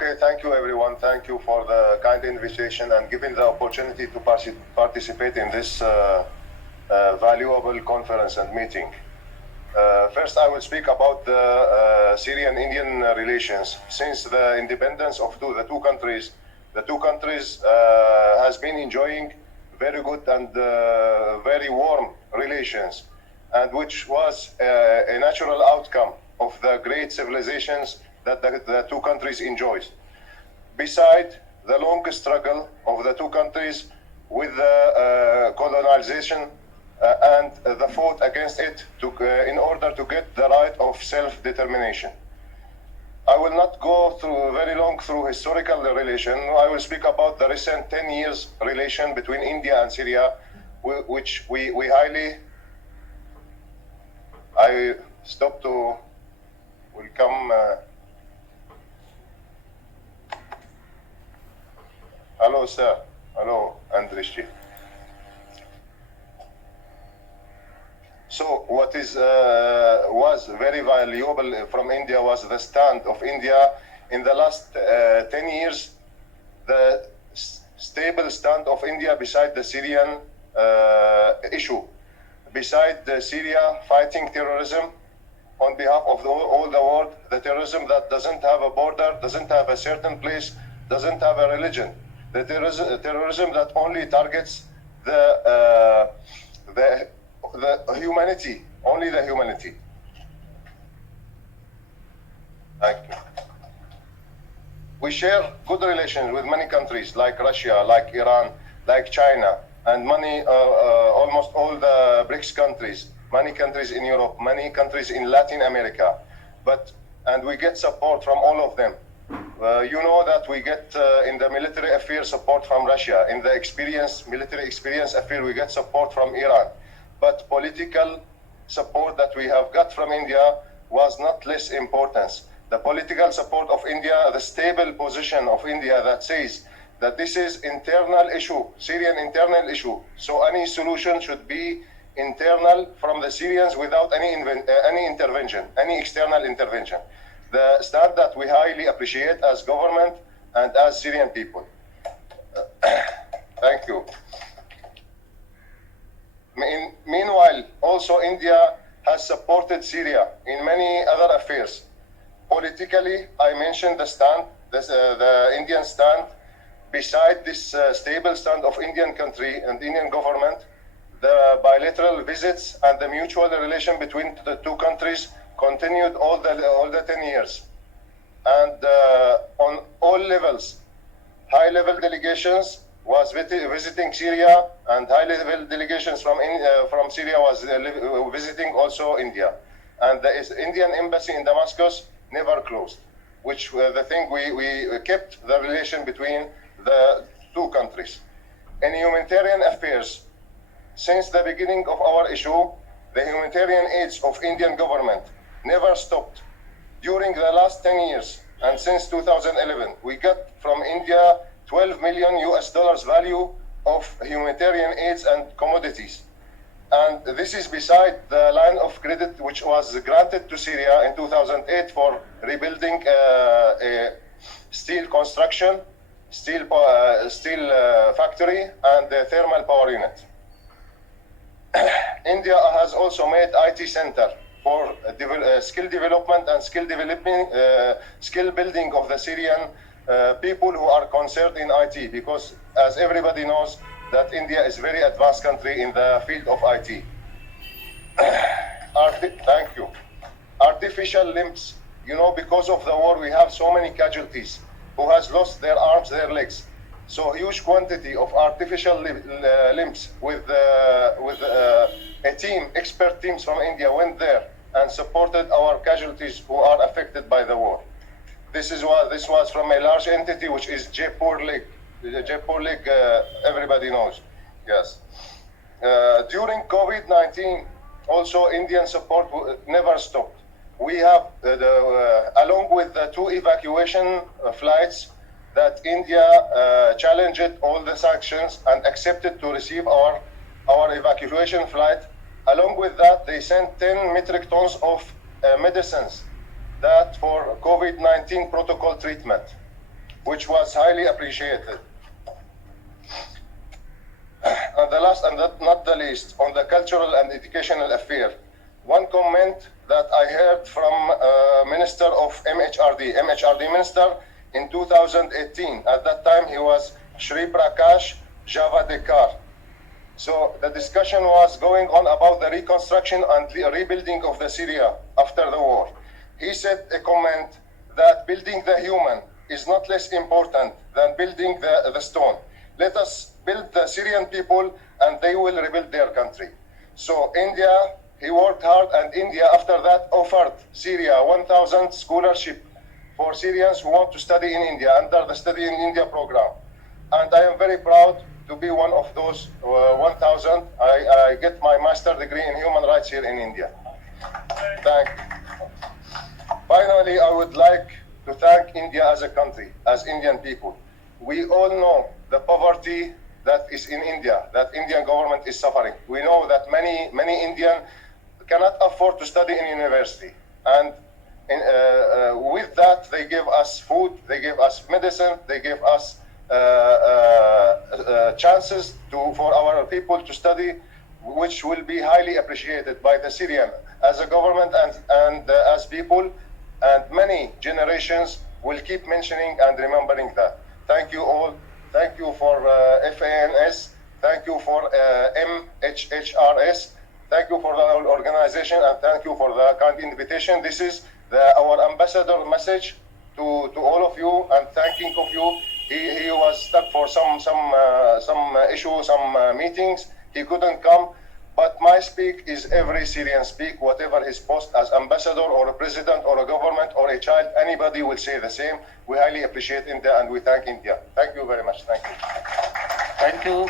Okay, thank you everyone. Thank you for the kind invitation and giving the opportunity to participate in this valuable conference and meeting. First, I will speak about the Syrian-Indian relations. Since the independence of the two countries has been enjoying very good and very warm relations, and which was a natural outcome of the great civilizations that the two countries enjoyed. Beside the long struggle of the two countries with the colonization and the fought against it in order to get the right of self-determination. I will not go very long through historical relation. I will speak about the recent 10 years relation between India and Syria, which we highly... I stop to welcome... Hello, sir. Hello, Andrishi. So what was very valuable from India was the stand of India in the last 10 years, the stable stand of India beside the Syrian issue, beside the Syria fighting terrorism on behalf of all the world, the terrorism that doesn't have a border, doesn't have a certain place, doesn't have a religion. The terrorism that only targets the humanity, only the humanity. Thank you. We share good relations with many countries like Russia, like Iran, like China, and almost all the BRICS countries, many countries in Europe, many countries in Latin America, and we get support from all of them. You know that we get in the military affairs support from Russia. In the military experience affair, we get support from Iran. But political support that we have got from India was not less importance. The political support of India, the stable position of India that says that this is internal issue, Syrian internal issue. So any solution should be internal from the Syrians without any intervention, any external intervention. The stand that we highly appreciate as government and as Syrian people. Thank you. Meanwhile, also India has supported Syria in many other affairs. Politically, I mentioned the stand, the Indian stand. Beside this stable stand of Indian country and Indian government, the bilateral visits and the mutual relation between the two countries continued all the 10 years. And on all levels, high-level delegations was visiting Syria, and high-level delegations from Syria was visiting also India. And the Indian embassy in Damascus never closed, which the thing we kept the relation between the two countries. In humanitarian affairs, since the beginning of our issue, the humanitarian aids of Indian government never stopped. During the last 10 years, and since 2011, we got from India $12 million value of humanitarian aids and commodities. And this is beside the line of credit which was granted to Syria in 2008 for rebuilding a steel construction, steel factory, and the thermal power unit. India has also made IT center for skill development and skill building of the Syrian people who are concerned in IT, because as everybody knows that India is a very advanced country in the field of IT. Thank you. Artificial limbs, you know, because of the war we have so many casualties who has lost their arms, their legs. So huge quantity of artificial limbs with a team, expert teams from India went there and supported our casualties who are affected by the war. This was from a large entity which is Jaipur League. The Jaipur League, everybody knows. Yes. During COVID-19, also Indian support never stopped. We have, along with the 2 evacuation flights, that India challenged all the sanctions and accepted to receive our evacuation flight. Along with that, they sent 10 metric tons of medicines that for COVID-19 protocol treatment. which was highly appreciated. And the last and not the least, on the cultural and educational affair, one comment that I heard from Minister of MHRD Minister in 2018. At that time, he was Shri Prakash Javadekar. So the discussion was going on about the reconstruction and rebuilding of the Syria after the war. He said a comment that building the human is not less important than building the stone. Let us build the Syrian people and they will rebuild their country. So India, he worked hard, and India after that offered Syria 1,000 scholarship for Syrians who want to study in India under the Study in India program. And I am very proud to be one of those 1,000. I get my master's degree in human rights here in India. Thank you. Finally, I would like to thank India as a country, as Indian people. We all know the poverty that is in India, that Indian government is suffering. We know that many Indian cannot afford to study in university. And with that, they give us food, they give us medicine, they give us chances for our people to study, which will be highly appreciated by the Syrian as a government and as people, and many generations will keep mentioning and remembering that. Thank you all. Thank you for FANS. Thank you for HHRS. Thank you for the organization, and thank you for the kind invitation. This is our ambassador message to all of you, and thanking of you. He was stuck for some issue, some meetings. He couldn't come. But my speak is every Syrian speak, whatever his post as ambassador or a president or a government or a child, anybody will say the same. We highly appreciate India and we thank India. Thank you very much. Thank you. Thank you.